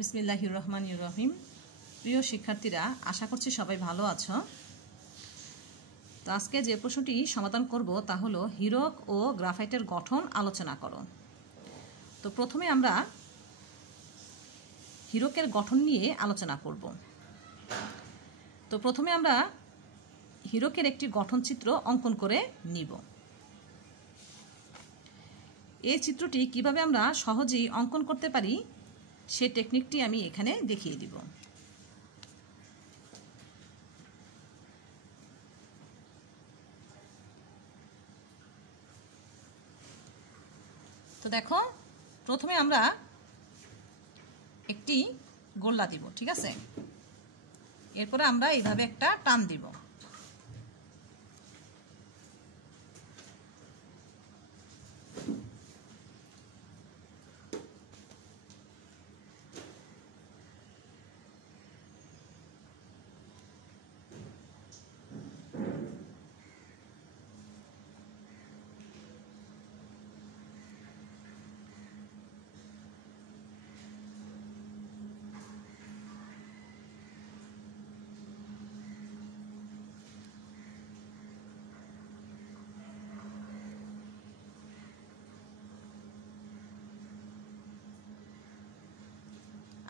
বিসমিল্লাহির রহমানির রহিম। প্রিয় শিক্ষার্থীরা, আশা করছি সবাই ভালো আছো। তো আজকে যে প্রশ্নটি সমাধান করব তা হলো হীরক ও গ্রাফাইটের গঠন আলোচনা করো। তো প্রথমে আমরা হীরকের গঠন নিয়ে আলোচনা করব। তো প্রথমে আমরা হীরকের একটি গঠন চিত্র অঙ্কন করে নিব। এই চিত্রটি কিভাবে আমরা সহজেই অঙ্কন করতে পারি সেই টেকনিকটি আমি এখানে দেখিয়ে দিব। তো দেখো, প্রথমে আমরা একটি গোল্লা দিব, ঠিক আছে। এরপরে আমরা এইভাবে একটা টান দিব।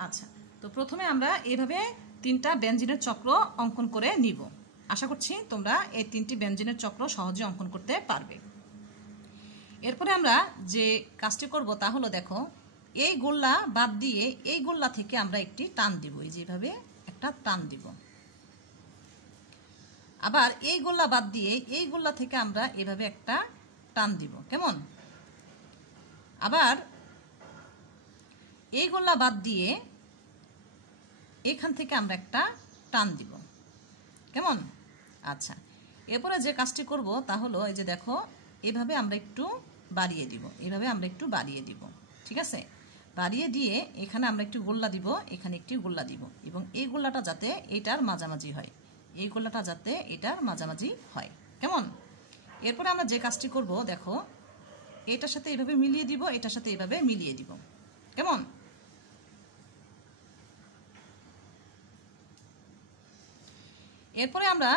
আচ্ছা, তো প্রথমে আমরা এইভাবে তিনটা ব্যঞ্জনের চক্র অঙ্কন করে নিব। আশা করছি তোমরা এই তিনটি ব্যঞ্জনের চক্র সহজে অঙ্কন করতে পারবে। এরপরে আমরা যে কাজটি করব তা হলো, দেখো, এই গোল্লা বাদ দিয়ে এই গোল্লা থেকে আমরা একটি টান দিব। এই যেভাবে একটা টান দিব। আবার এই গোল্লা বাদ দিয়ে এই গোল্লা থেকে আমরা এভাবে একটা টান দিব। কেমন? আবার এই গোল্লা বাদ দিয়ে এখান থেকে আমরা একটা টান দিব। কেমন? আচ্ছা, এরপরে যে কাজটি করব তা হলো, এই যে দেখো, এভাবে আমরা একটু বাড়িয়ে দিব। এভাবে আমরা একটু বাড়িয়ে দিব, ঠিক আছে। বাড়িয়ে দিয়ে এখানে আমরা একটু গোল্লা দিব, এখানে একটি গোল্লা দিব, এবং এই গোল্লাটা যাতে এটার মাঝামাঝি হয়। এই গোল্লাটা যাতে এটার মাঝামাঝি হয়। কেমন? এরপরে আমরা যে কাজটি করব, দেখো, এটার সাথে এভাবে মিলিয়ে দিব, এটার সাথে এভাবে মিলিয়ে দিব। কেমন? এরপরে আমরা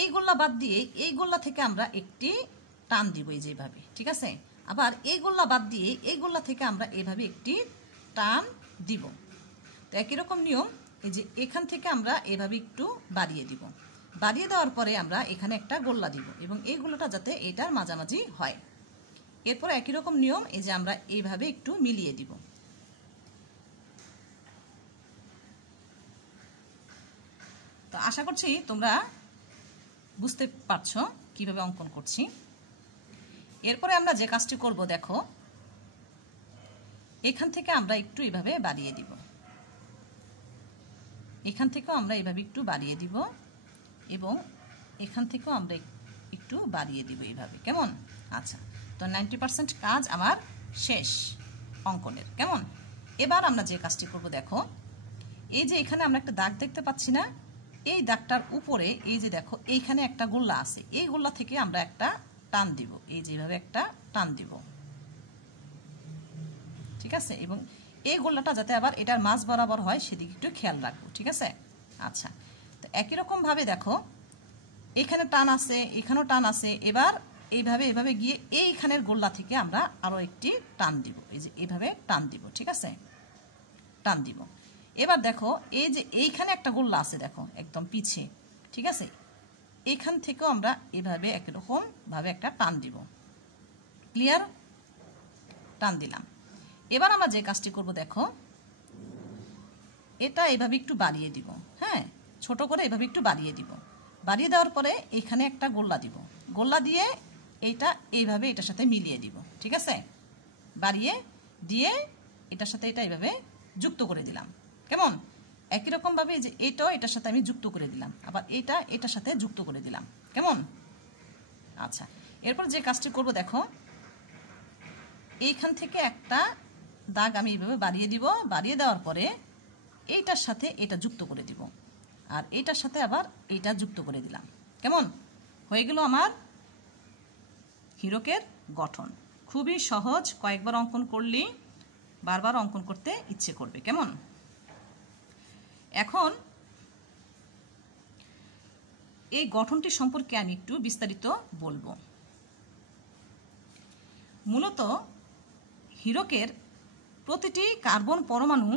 এই গোল্লা বাদ দিয়ে এই গোল্লা থেকে আমরা একটি টান দিব, এই যেভাবে, ঠিক আছে। আবার এই গোল্লা বাদ দিয়ে এই গোল্লা থেকে আমরা এভাবে একটি টান দিব। তো একই রকম নিয়ম, এই যে এখান থেকে আমরা এভাবে একটু বাড়িয়ে দিব। বাড়িয়ে দেওয়ার পরে আমরা এখানে একটা গোল্লা দিব, এবং এই গোল্লাটা যাতে এটার মাঝামাঝি হয়। এরপর একই রকম নিয়ম, এই যে আমরা এইভাবে একটু মিলিয়ে দিব। তো আশা করছি তোমরা বুঝতে পারছো কিভাবে অঙ্কন করছি। এরপরে আমরা যে কাজটি করব, দেখো, এখান থেকে আমরা একটু এইভাবে বাড়িয়ে দিব। এখান থেকেও আমরা এইভাবে একটু বাড়িয়ে দিব, এবং এখান থেকেও আমরা একটু বাড়িয়ে দিব এইভাবে। কেমন? আচ্ছা, তো 90% কাজ আমার শেষ অঙ্কনের। কেমন? এবার আমরা যে কাজটি করব, দেখো, এই যে এখানে আমরা একটা দাগ দেখতে পাচ্ছি না, এই দাগটার উপরে এই যে দেখো এইখানে একটা গোল্লা আছে, এই গোল্লা থেকে আমরা একটা টান দিব। এই যেভাবে একটা টান দিব, ঠিক আছে। এবং এই গোল্লাটা যাতে আবার এটার মাঝ বরাবর হয় সেদিকে একটু খেয়াল রাখবো, ঠিক আছে। আচ্ছা, তো একই রকম ভাবে দেখো, এখানে টান আছে, এখানেও টান আছে। এবার এইভাবে এভাবে গিয়ে এইখানের গোল্লা থেকে আমরা আরো একটি টান দিব। এই যে এইভাবে টান দিব, ঠিক আছে, টান দিব। এবার দেখো, এই যে এইখানে একটা গোল্লা আছে, দেখো, একদম পিছে, ঠিক আছে। এইখান থেকেও আমরা এভাবে একই রকম ভাবে একটা টান দিব। ক্লিয়ার? টান দিলাম। এবার আমরা যে কাজটি করব, দেখো, এটা এভাবে একটু বাড়িয়ে দিব। হ্যাঁ, ছোট করে এভাবে একটু বাড়িয়ে দিব। বাড়িয়ে দেওয়ার পরে এখানে একটা গোল্লা দিব। গোল্লা দিয়ে এইটা এইভাবে এটার সাথে মিলিয়ে দিব, ঠিক আছে। বাড়িয়ে দিয়ে এটার সাথে এটা এইভাবে যুক্ত করে দিলাম। কেমন? একই রকম ভাবে যে এটাও এটার সাথে আমি যুক্ত করে দিলাম, আবার এটা এটার সাথে যুক্ত করে দিলাম। কেমন? আচ্ছা, এরপর যে কাজটি করব, দেখো, এইখান থেকে একটা দাগ আমি এইভাবে বাড়িয়ে দিব। বাড়িয়ে দেওয়ার পরে এইটার সাথে এটা যুক্ত করে দিব, আর এইটার সাথে আবার এইটা যুক্ত করে দিলাম। কেমন? হয়ে গেল আমার হীরকের গঠন। খুবই সহজ, কয়েকবার অঙ্কন করলেই বারবার অঙ্কন করতে ইচ্ছে করবে। কেমন? এখন এই গঠনটি সম্পর্কে আমি একটু বিস্তারিত বলবো। মূলত হীরকের প্রতিটি কার্বন পরমাণু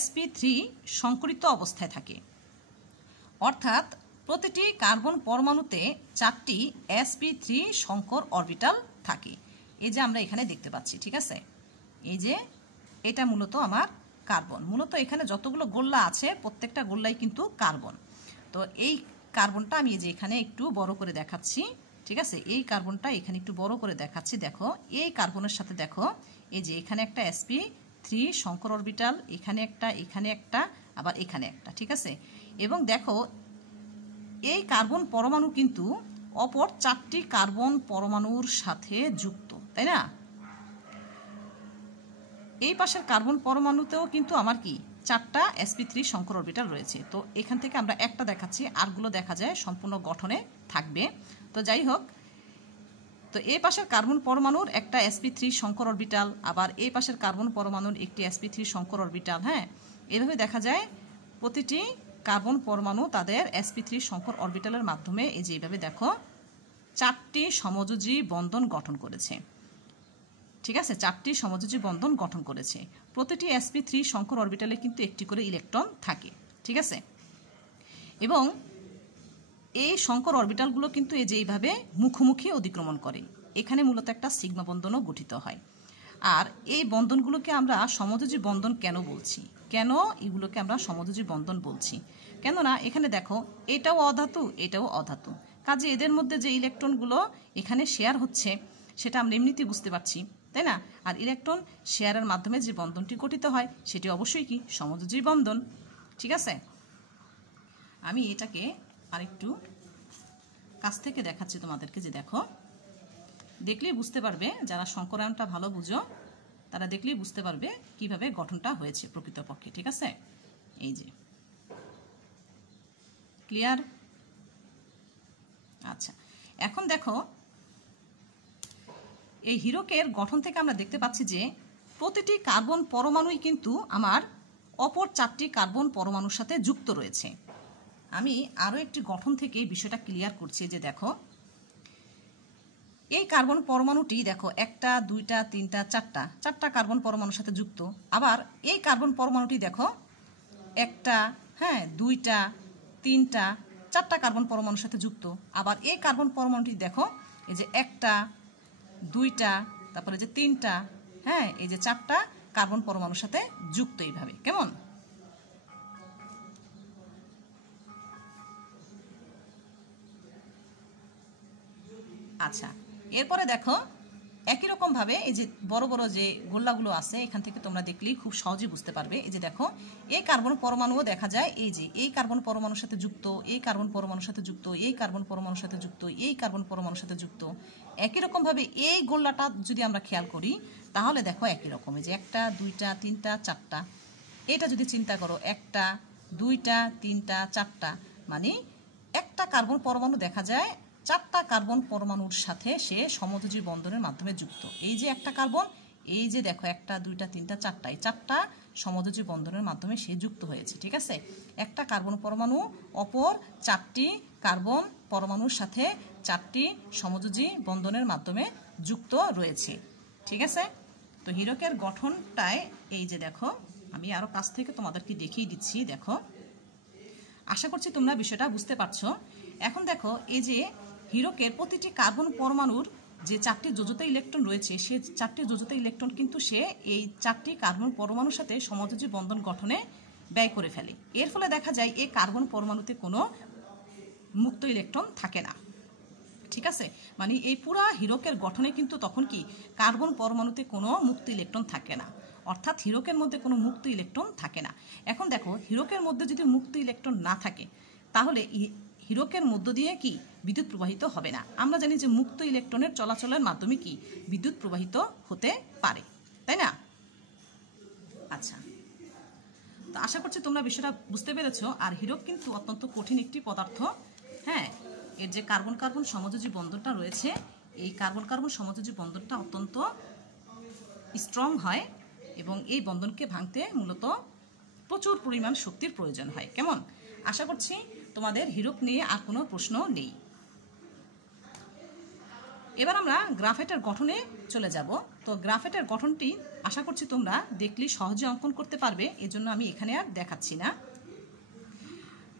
sp3 সংকরিত অবস্থায় থাকে, অর্থাৎ প্রতিটি কার্বন পরমাণুতে 4টি sp3 সংকর অরবিটাল থাকে। এই যে আমরা এখানে দেখতে পাচ্ছি, ঠিক আছে? এই যে এটা মূলত আমার কার্বন। মূলত এখানে যতগুলো গোল্লা আছে প্রত্যেকটা গোল্লাই কিন্তু কার্বন। তো এই কার্বনটা আমি এই যে এখানে একটু বড় করে দেখাচ্ছি, ঠিক আছে? এই কার্বনটা এখানে একটু বড় করে দেখাচ্ছি। দেখো এই কার্বনের সাথে দেখো এই যে এখানে একটা sp3 সংকর অরবিটাল, এখানে একটা, আবার এখানে একটা, ঠিক আছে? এবং দেখো এই কার্বন পরমাণু কিন্তু অপর 4টি কার্বন পরমাণুর সাথে যুক্ত, তাই না? এই পাশের কার্বন পরমাণুতেও কিন্তু আমার কি 4টা sp3 সংকর অরবিটাল রয়েছে। তো এখান থেকে আমরা একটা দেখাচ্ছি, আরগুলো দেখা যায় সম্পূর্ণ গঠনে থাকবে। তো যাই হোক, তো এই পাশের কার্বন পরমাণুর একটা sp3 সংকর অরবিটাল, আবার এই পাশের কার্বন পরমাণুর একটি sp3 সংকর অরবিটাল। হ্যাঁ, এভাবে দেখা যায় প্রতিটি কার্বন পরমাণু তাদের sp3 সংকর অরবিটালের মাধ্যমে এই যে এইভাবে দেখো 4টি সমযোজী বন্ধন গঠন করেছে, ঠিক আছে? 4টি সমযোজী বন্ধন গঠন করেছে। প্রতিটি sp3 সংকর অরবিটালে কিন্তু একটি করে ইলেকট্রন থাকে, ঠিক আছে? এবং এই সংকর অরবিটালগুলো কিন্তু এই যে এইভাবে মুখোমুখি অতিক্রমণ করে। এখানে মূলত একটা সিগমা বন্ধনও গঠিত হয়। আর এই বন্ধনগুলোকে আমরা সমযোজী বন্ধন কেন বলছি? কেন এগুলোকে আমরা সমযোজী বন্ধন বলছি? কেননা এখানে দেখো এটাও অধাতু, এটাও অধাতু, কাজে এদের মধ্যে যে ইলেকট্রনগুলো এখানে শেয়ার হচ্ছে সেটা আমরা এমনিতেই বুঝতে পারছি, তাই না? আর ইলেকট্রন শেয়ারের মাধ্যমে যে বন্ধনটি গঠিত হয় সেটি অবশ্যই কি সমযোজী বন্ধন, ঠিক আছে? আমি এটাকে আরেকটু কাছ থেকে দেখাচ্ছি তোমাদেরকে। যে দেখো, দেখলেই বুঝতে পারবে, যারা সংকরায়নটা ভালো বুঝো তারা দেখলেই বুঝতে পারবে কিভাবে গঠনটা হয়েছে প্রকৃতপক্ষে, ঠিক আছে? এই যে ক্লিয়ার? আচ্ছা, এখন দেখো এই হীরকের গঠন থেকে আমরা দেখতে পাচ্ছি যে প্রতিটি কার্বন পরমাণুই কিন্তু আমার অপর 4টি কার্বন পরমাণুর সাথে যুক্ত রয়েছে। আমি আরও একটি গঠন থেকে বিষয়টা ক্লিয়ার করছি। যে দেখো এই কার্বন পরমাণুটি দেখো 1টা 2টা 3টা 4টা কার্বন পরমাণুর সাথে যুক্ত। আবার এই কার্বন পরমাণুটি দেখো 1টা, হ্যাঁ, 2টা 3টা 4টা কার্বন পরমাণুর সাথে যুক্ত। আবার এই কার্বন পরমাণুটি দেখো এই যে 1টা 2টা, তারপরে যে 3টা, হ্যাঁ, এই যে 4টা কার্বন পরমাণুর সাথে যুক্ত এইভাবে। কেমন? আচ্ছা, এরপরে দেখো একই রকমভাবে এই যে বড় বড় যে গোল্লাগুলো আছে এখান থেকে তোমরা দেখলেই খুব সহজেই বুঝতে পারবে। এই যে দেখো এই কার্বন পরমাণুও দেখা যায় এই যে এই কার্বন পরমাণুর সাথে যুক্ত, এই কার্বন পরমাণুর সাথে যুক্ত, এই কার্বন পরমাণুর সাথে যুক্ত, এই কার্বন পরমাণুর সাথে যুক্ত। একই রকমভাবে এই গোল্লাটা যদি আমরা খেয়াল করি তাহলে দেখো একই রকম, এই যে 1টা 2টা 3টা 4টা, এটা যদি চিন্তা করো 1টা 2টা 3টা 4টা, মানে একটা কার্বন পরমাণু দেখা যায় 4টা কার্বন পরমাণুর সাথে সে সমযোজী বন্ধনের মাধ্যমে যুক্ত। এই যে একটা কার্বন, এই যে দেখো 1টা 2টা 3টা 4টা, এই 4টা সমযোজী বন্ধনের মাধ্যমে সে যুক্ত হয়েছে, ঠিক আছে? একটা কার্বন পরমাণু অপর 4টি কার্বন পরমাণুর সাথে 4টি সমযোজী বন্ধনের মাধ্যমে যুক্ত রয়েছে, ঠিক আছে? তো হীরকের গঠনটায় এই যে দেখো আমি আরও কাছ থেকে তোমাদেরকে দেখিয়ে দিচ্ছি। দেখো, আশা করছি তোমরা বিষয়টা বুঝতে পারছো। এখন দেখো এই যে হীরকের প্রতিটি কার্বন পরমাণুর যে 4টি যোজতা ইলেকট্রন রয়েছে সে 4টি যোজতা ইলেকট্রন কিন্তু সে এই 4টি কার্বন পরমাণুর সাথে সমযোজী বন্ধন গঠনে ব্যয় করে ফেলে। এর ফলে দেখা যায় এই কার্বন পরমাণুতে কোনো মুক্ত ইলেকট্রন থাকে না, ঠিক আছে? মানে এই পুরা হীরকের গঠনে কিন্তু তখন কি কার্বন পরমাণুতে কোনো মুক্ত ইলেকট্রন থাকে না, অর্থাৎ হীরকের মধ্যে কোনো মুক্ত ইলেকট্রন থাকে না। এখন দেখো হীরকের মধ্যে যদি মুক্ত ইলেকট্রন না থাকে তাহলে হীরকের মধ্য দিয়ে কি বিদ্যুৎ প্রবাহিত হবে না। আমরা জানি যে মুক্ত ইলেকট্রনের চলাচলের মাধ্যমে কি বিদ্যুৎ প্রবাহিত হতে পারে, তাই না? আচ্ছা, তো আশা করছি তোমরা বিষয়টা বুঝতে পেরেছো। আর হীরক কিন্তু অত্যন্ত কঠিন একটি পদার্থ। হ্যাঁ, এর যে কার্বন কার্বন সমযোজী বন্ধনটা রয়েছে এই কার্বন কার্বন সমযোজী বন্ধনটা অত্যন্ত স্ট্রং হয় এবং এই বন্ধনকে ভাঙতে মূলত প্রচুর পরিমাণ শক্তির প্রয়োজন হয়। কেমন? আশা করছি তোমাদের হীরক নিয়ে আর কোনো প্রশ্ন নেই। এবার আমরা গ্রাফাইটের গঠনে চলে যাব। তো গ্রাফাইটের গঠনটি আশা করছি তোমরা দেখলেই সহজে অঙ্কন করতে পারবে, এজন্য আমি এখানে আর দেখাচ্ছি না।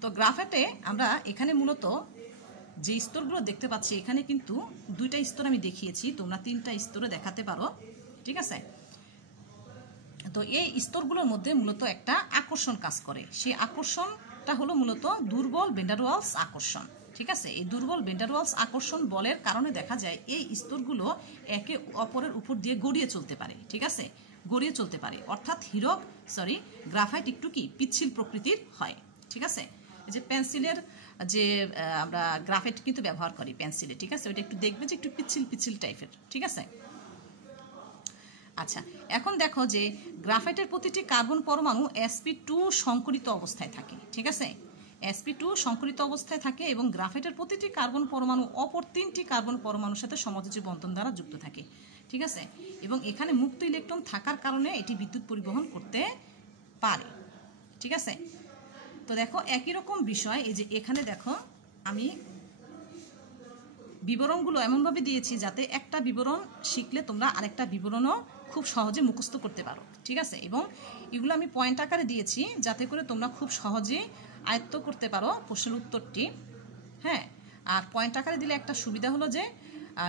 তো গ্রাফাইটে আমরা এখানে মূলত যে স্তরগুলো দেখতে পাচ্ছি, এখানে কিন্তু 2টা স্তর আমি দেখিয়েছি, তোমরা 3টা স্তরে দেখাতে পারো, ঠিক আছে? তো এই স্তরগুলোর মধ্যে মূলত একটা আকর্ষণ কাজ করে। সেই আকর্ষণটা হলো মূলত দুর্বল ভ্যান্ডারওয়ালস আকর্ষণ, ঠিক আছে? এই দুর্বল ভ্যান্ডারওয়ালস আকর্ষণ বলের কারণে দেখা যায় এই স্তরগুলো একে অপরের উপর দিয়ে গড়িয়ে চলতে পারে, ঠিক আছে? গড়িয়ে চলতে পারে, অর্থাৎ গ্রাফাইট একটু কি পিচ্ছিল প্রকৃতির হয়, ঠিক আছে? এই যে পেন্সিলের যে আমরা গ্রাফাইট কিন্তু ব্যবহার করি পেন্সিলে, ঠিক আছে? ওইটা একটু দেখবে যে একটু পিচ্ছিল পিচ্ছিল টাইপের, ঠিক আছে? আচ্ছা, এখন দেখো যে গ্রাফাইটের প্রতিটি কার্বন পরমাণু sp2 সংকরিত অবস্থায় থাকে, ঠিক আছে? sp2 সংকরিত অবস্থায় থাকে এবং গ্রাফাইটের প্রতিটি কার্বন পরমাণু অপর 3টি কার্বন পরমাণুর সাথে সমযোজী বন্ধন দ্বারা যুক্ত থাকে, ঠিক আছে? এবং এখানে মুক্ত ইলেকট্রন থাকার কারণে এটি বিদ্যুৎ পরিবহন করতে পারে, ঠিক আছে? তো দেখো একই রকম বিষয়, এই যে এখানে দেখো আমি বিবরণগুলো এমনভাবে দিয়েছি যাতে একটা বিবরণ শিখলে তোমরা আরেকটা বিবরণও খুব সহজে মুখস্থ করতে পারো, ঠিক আছে? এবং এগুলো আমি পয়েন্ট আকারে দিয়েছি যাতে করে তোমরা খুব সহজে আয়ত্ত করতে পারো প্রশ্নের উত্তরটি, হ্যাঁ। আর পয়েন্ট আকারে দিলে একটা সুবিধা হলো যে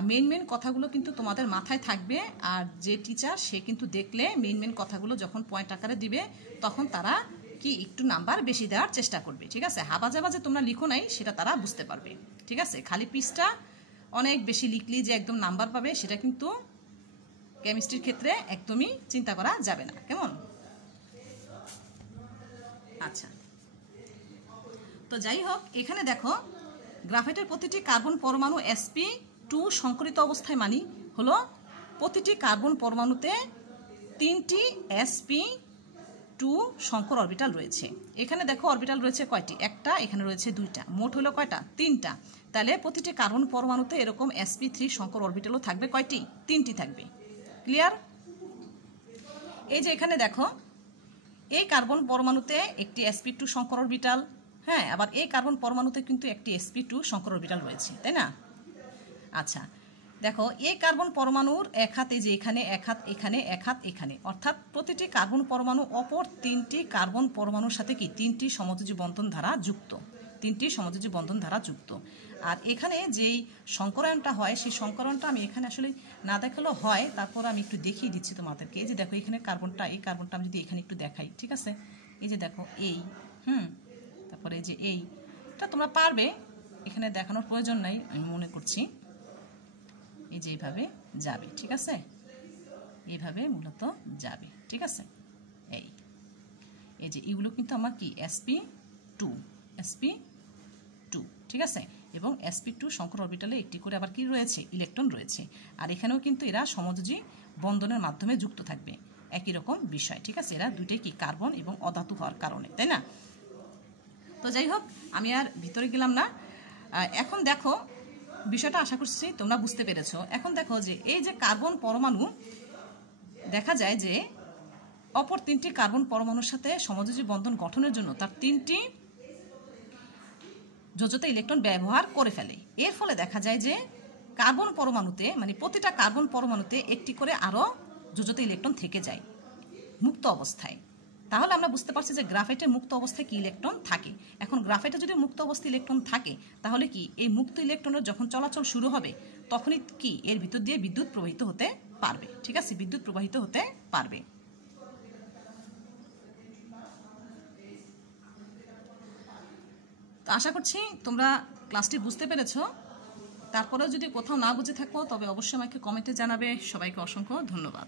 মেইন কথাগুলো কিন্তু তোমাদের মাথায় থাকবে, আর যে টিচার সে কিন্তু দেখলে মেইন কথাগুলো যখন পয়েন্ট আকারে দিবে তখন তারা কি একটু নাম্বার বেশি দেওয়ার চেষ্টা করবে, ঠিক আছে? হাবাজাবা যে তোমরা লিখো নাই সেটা তারা বুঝতে পারবে, ঠিক আছে? খালি পৃষ্ঠা অনেক বেশি লিখলি যে একদম নাম্বার পাবে সেটা কিন্তু কেমিস্ট্রির ক্ষেত্রে একদমই চিন্তা করা যাবে না, কেমন? আচ্ছা, তো যাই হোক, এখানে দেখো গ্রাফাইটের প্রতিটি কার্বন পরমাণু sp2 সংকরিত অবস্থায় মানি হলো প্রতিটি কার্বন পরমাণুতে 3টি sp2 সংকর অরবিটাল রয়েছে। এখানে দেখো অরবিটাল রয়েছে কয়টি? একটা, এখানে রয়েছে 2টা, মোট হলো কয়টা? 3টা। তাহলে প্রতিটি কার্বন পরমাণুতে এরকম sp3 সংকর অরবিটালও থাকবে কয়টি? 3টি থাকবে। ক্লিয়ার? এই যে এখানে দেখো এই কার্বন পরমাণুতে একটি sp2 সংকর অরবিটাল, হ্যাঁ, আবার এই কার্বন পরমাণুতে কিন্তু একটি sp2 সংকর অরবিটাল রয়েছে, তাই না? আচ্ছা, দেখো এই কার্বন পরমাণুর এক হাত, এই যে এখানে এক হাত, এখানে এক হাত, এখানে, অর্থাৎ প্রতিটি কার্বন পরমাণু অপর 3টি কার্বন পরমাণুর সাথে কি 3টি সমযোজী বন্ধন দ্বারা যুক্ত, 3টি সমযোজী বন্ধন দ্বারা যুক্ত। আর এখানে যেই সংকরায়নটা হয় সেই সংকরণটা আমি এখানে আসলে না দেখালেও হয়, তারপর আমি একটু দেখিয়ে দিচ্ছি তোমাদেরকে। এই যে দেখো এখানে কার্বনটা, এই কার্বনটা আমি যদি এখানে একটু দেখাই, ঠিক আছে? এই যে দেখো এই, তারপরে এই যে এইটা তোমরা পারবে, এখানে দেখানোর প্রয়োজন নাই আমি মনে করছি। এই যে এইভাবে যাবে, ঠিক আছে? এইভাবে মূলত যাবে, ঠিক আছে? এই যে এগুলো কিন্তু আমার কি sp2, ঠিক আছে? এবং sp2 সংকর অরবিটালে একটি করে আবার কি রয়েছে? ইলেকট্রন রয়েছে। আর এখানেও কিন্তু এরা সমযোজী বন্ধনের মাধ্যমে যুক্ত থাকবে, একই রকম বিষয়, ঠিক আছে? এরা দুইটাই কি কার্বন এবং অধাতু হওয়ার কারণে, তাই না? তো যাই হোক, আমি আর ভিতরে গেলাম না। এখন দেখো বিষয়টা আশা করছি তোমরা বুঝতে পেরেছো। এখন দেখো যে এই যে কার্বন পরমাণু, দেখা যায় যে অপর 3টি কার্বন পরমাণুর সাথে সমযোজী বন্ধন গঠনের জন্য তার 3টি যোজ্যতা ইলেকট্রন ব্যবহার করে ফেলে। এর ফলে দেখা যায় যে কার্বন পরমাণুতে, মানে প্রতিটা কার্বন পরমাণুতে একটি করে আরও যোজ্যতা ইলেকট্রন থেকে যায় মুক্ত অবস্থায়। তাহলে আমরা বুঝতে পারছি যে গ্রাফাইটের মুক্ত অবস্থায় কি ইলেকট্রন থাকে। এখন গ্রাফাইটে যদি মুক্ত অবস্থায় ইলেকট্রন থাকে তাহলে কি এই মুক্ত ইলেকট্রনের যখন চলাচল শুরু হবে তখনই কি এর ভিতর দিয়ে বিদ্যুৎ প্রবাহিত হতে পারবে, ঠিক আছে? বিদ্যুৎ প্রবাহিত হতে পারবে। তো আশা করছি তোমরা ক্লাসটি বুঝতে পেরেছো। তারপরেও যদি কোথাও না বুঝে থাকো তবে অবশ্যই আমাকে কমেন্টে জানাবে। সবাইকে অসংখ্য ধন্যবাদ।